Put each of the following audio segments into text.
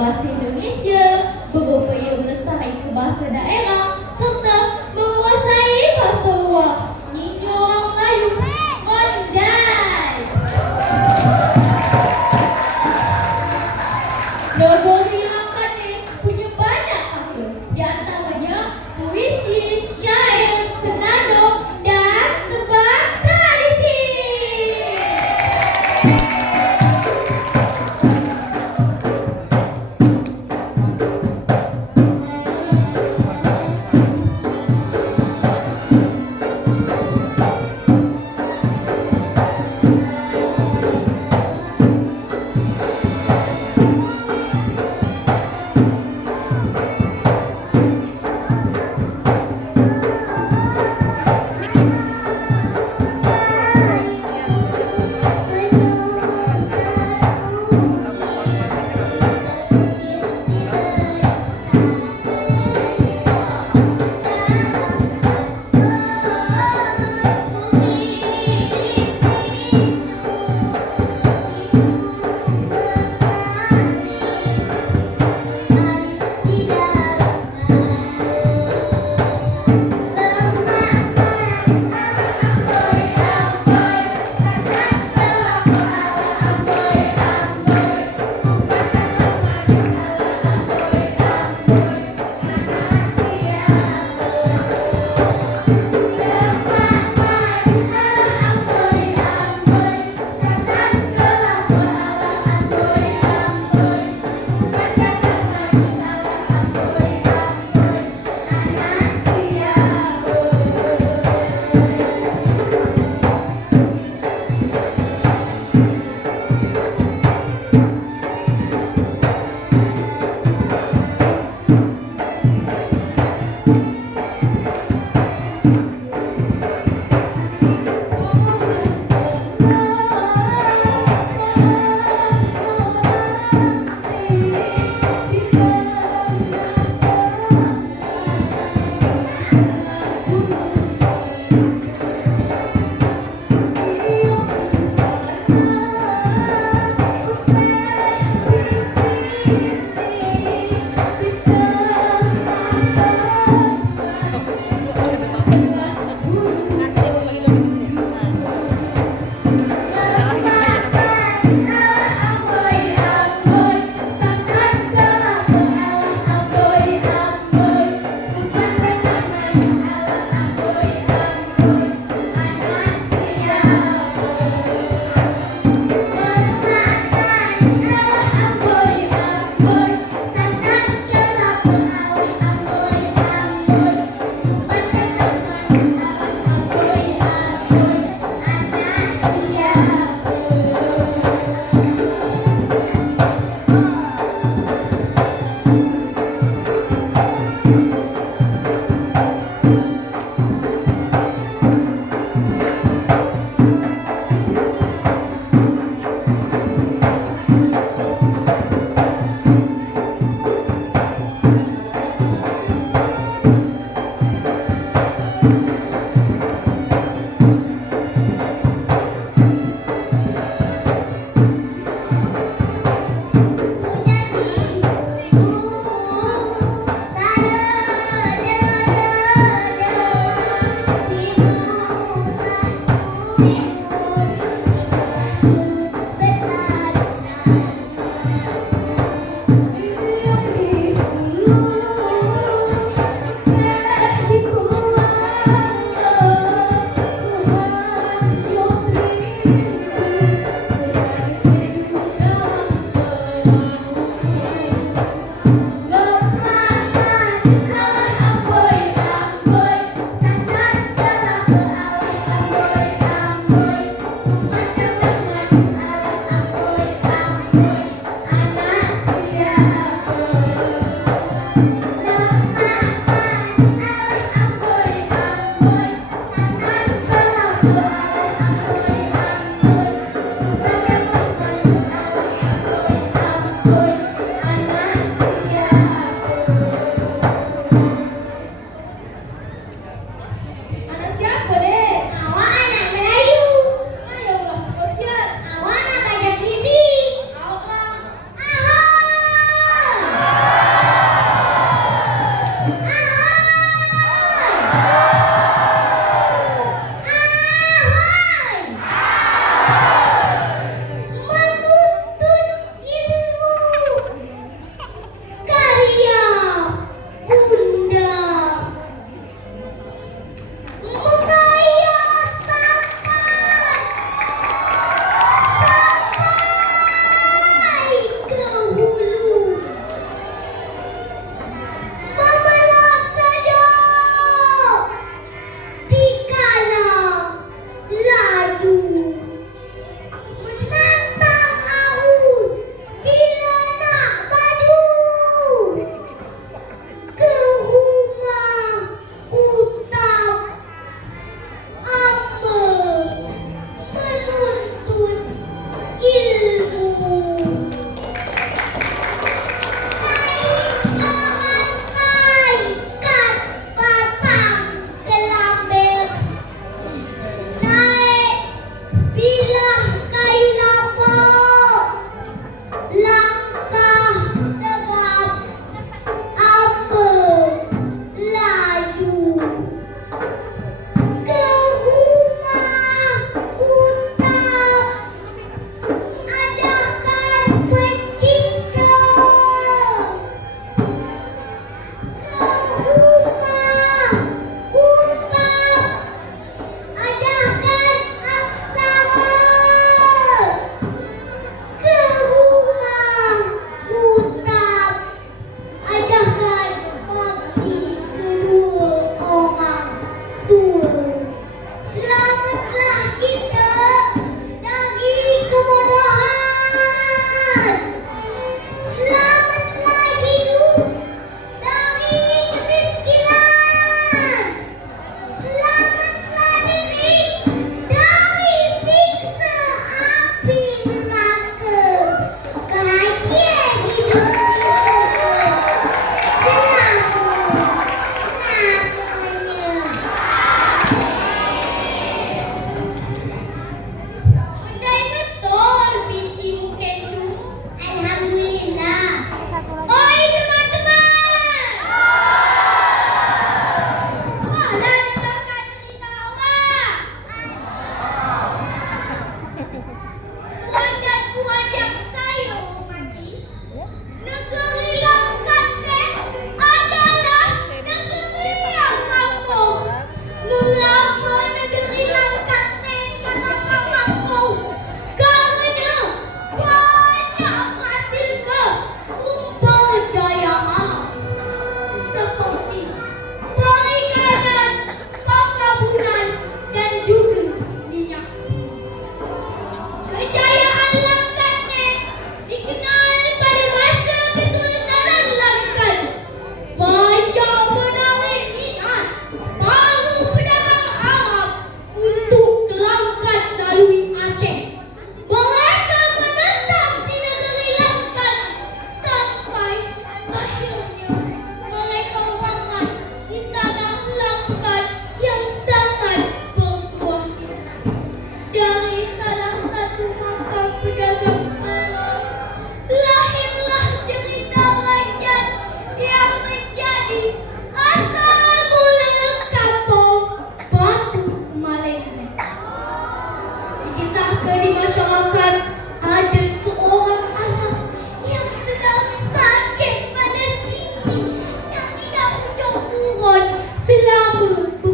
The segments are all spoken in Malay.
Bahasa Indonesia, berupaya melestarikan bahasa daerah, serta menguasai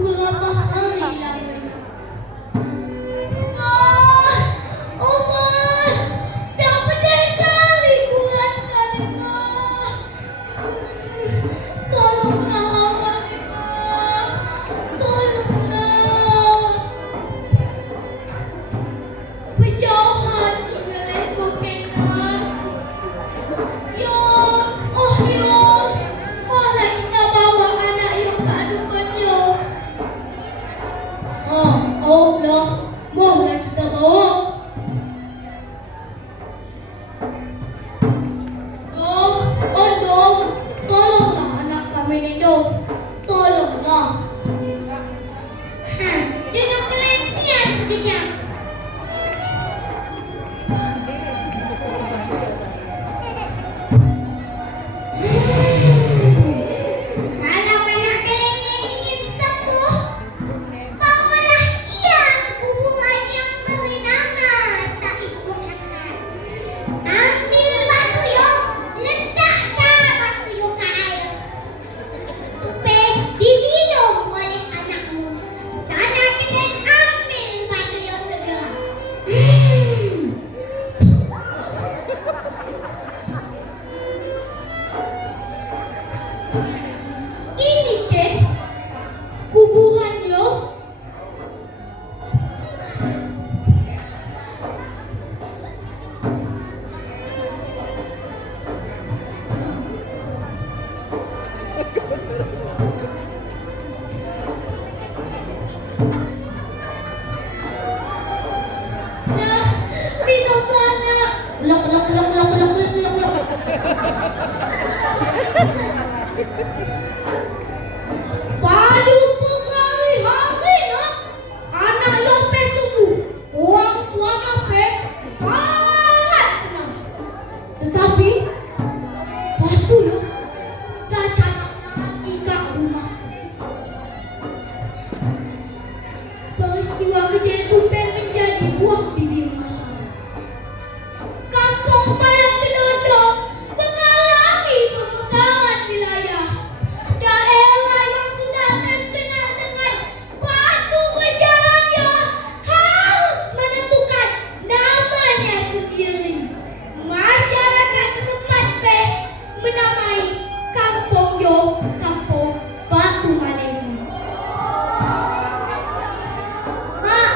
beberapa hari lamanya. Ah, Omar, tak pedih kali ku rasanya, Pak. Tolonglah awak ni, Pak. Tolonglah. Berjauhan tinggalku kena. Yok, oh yok. Malah kita bawa anak yok ke adukan yok. Oh lah, maulah kita bawa. Dong, oh dong, tolonglah anak kami ni dong. Tolonglah. Duduk kalian siap sekejap. Kalau anak kalian ingin sembuh, bawalah ia ke kuburan yang bernama Said Muhammad. Ambil batu yok, letakkan batu yok ke air. Tupe diminum oleh anakmu. Sana kalian ambil batu yok segera. Ini Ken, kuburan yo. Nah, minumlah nak. Lok lok lok lok lok lok lok lok. Padu pukali hari nak. Anak yang sembuh. Orang tuanya sangat senang. Tetapi batu yo dah cakap lagi kat rumah. Peristiwa kejadian Tupe menjadi buah bibir masyarakat. Kampung Padang Kedondong mengalami pemekaran wilayah. Daerah yang sudah terkenal dengan batu berjalannya harus menentukan namanya sendiri. Masyarakat setempat menamai kampung yo Kampung Batu Malema. Mak,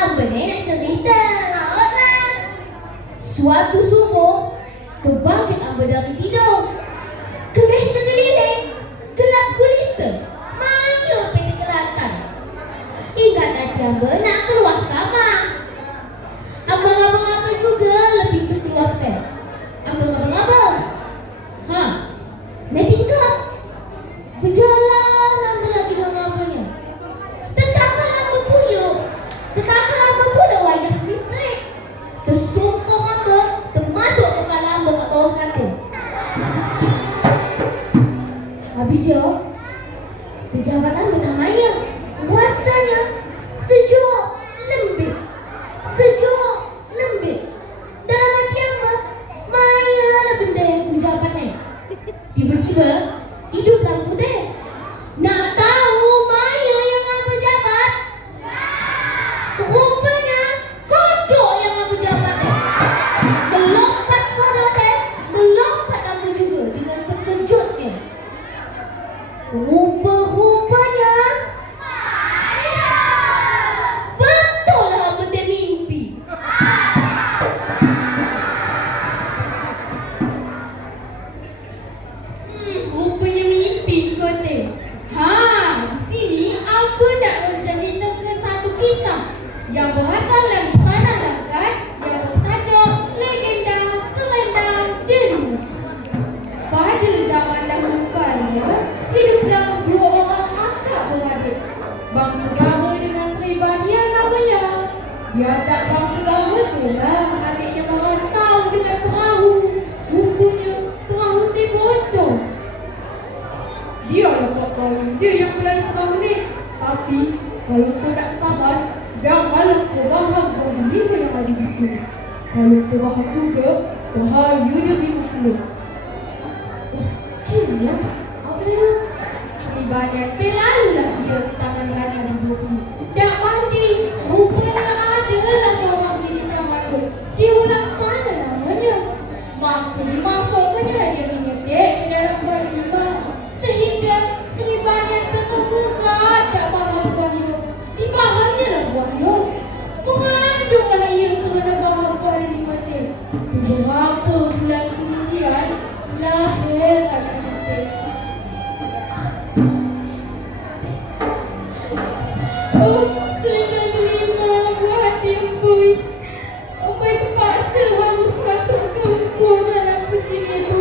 Ambe nak cerita. Awaklah. Suatu subuh, terbangkit Ambe dari tidur. Kelih sekeliling, gelap gulita, maya pada kelatan. Ingat hati Ambe nak keluar kamar. Abang-abang Ambe juga lebih tu keluar teh. Abang-abang, nak tinggal. Berjalan Ambe lagi dengan abangnya. Tetakal Ambe puyuk, tetakal Ambe pula wayah listrik. Tersungkung Ambe, termasuk kepala Ambe kat bawah katil. Habis yo, terjabat Ambe tak maya. Rasanya sejuk lembut, sejuk lembut. Dalam hati Ambe, maya lah benda yang kujabat ni. Tiba-tiba hidup lampu teh. Nak tahu maya yang Ambe jabat? Rupanya kodok yang Ambe jabat teh. Melompat kodok teh, melompat Ambe juga dengan terkejutnya. Rupa-rupanya betul lah Ambe teh mimpi. Rupanya mimpi kau teh. Di sini Ambe nak mencerita ke satu kisah yang berasal dari tanah langkat yang bertajuk Legenda Selendang Jeru. Pada zaman dahulu kala, hiduplah dua orang akak beradik. Bang Segara dengan Sri Bania namanya. Diajak Bang Segara tu lah adiknya merantau dengan perahu. Rupanya perahu tu bocor. Dia lah kawan je yang berlari perahu ni. Tapi kalau kau nak tahan, janganlah kau bahang bagi lima yang ada di sini. Kalau kau bahang juga, bahaya demi makhluk. Kira apa dia? Sri Bania pelalulah dia ke tangan rani di bumi. Tak mandi, rupanya adalah seorang digital makhluk. Dia ulang sana namanya. Maka dimasukkannya dia menyetek ke dalam balima. Sehingga Sri Bania terbuka tak faham bahaya. Dipahamnya lah bahaya. Mengandunglah ia kerana bahawa ada di mati. Beberapa bulan kemudian lahir anak kita. Oh, selendang kelima buah hati Amboi. Amboi terpaksa harus masuk ke empur dalam peti itu.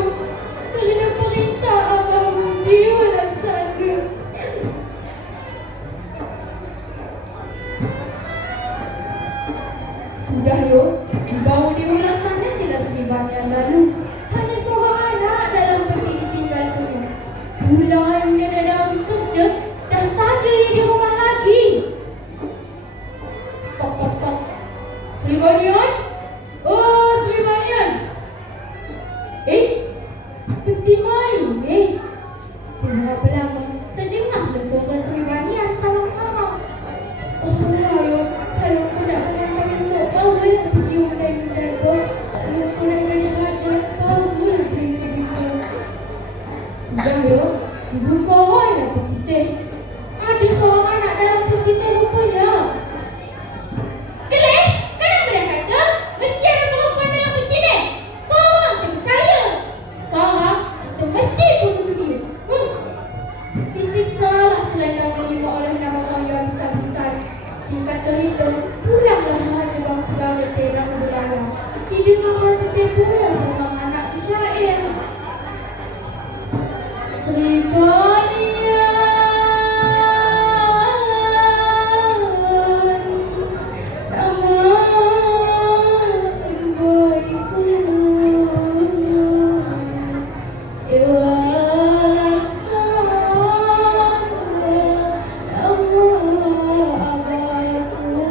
Kerana perintah abang dia lah sana. Sudah yo, dibawa dia ulang sana tidak Sri Bania lalu. Hanya seorang anak dalam peti ditinggalkannya. Pulang dia dari kerja dan tak ada ia di rumah lagi. Tok tok tok. Sri Banian? Oh, Sri Banian. Peti main ni. Berapa lama terdengarlah suara Sri Banian sama-sama. Oh, ayo, kalau kau nak mengantar esok, bawalah pergi undai-undai kau. Kalau kau nak jadi raja, bawalah pergi kita. Sudah yo, dibuka lah peti teh. Ada seorang anak dalam peti teh rupanya. Kelih, kan Ambe dah kata, mesti ada perempuan dalam peti teh. Kau orang tak percaya. Sekarang, kita mesti bunuh dia. Disiksalah selendang kelima oleh nama orang yang bisa-bisa. Singkat cerita, pulanglah Raja Bang Segara terang berlalang. Didengar Raja teh pula seorang anak syair. Sri Bania, nama Amboi Ewalah sana, nama abaiku.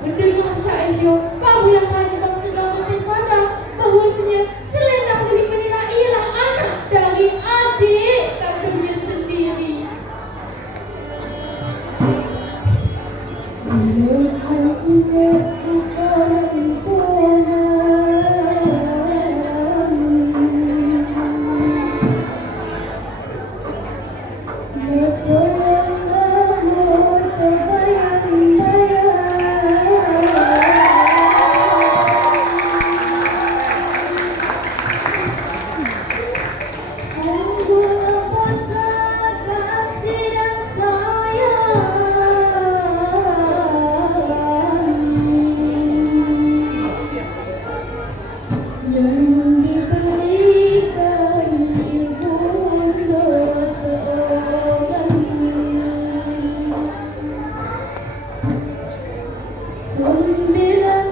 Mendengar syair dia, barulah Raja Bang Segara tersadar bahawasanya selendang kelima ni ialah anak dari adik kandungnya sendiri. Bila ku ingat bukan masa yang lama terbayang-bayang. Sembilan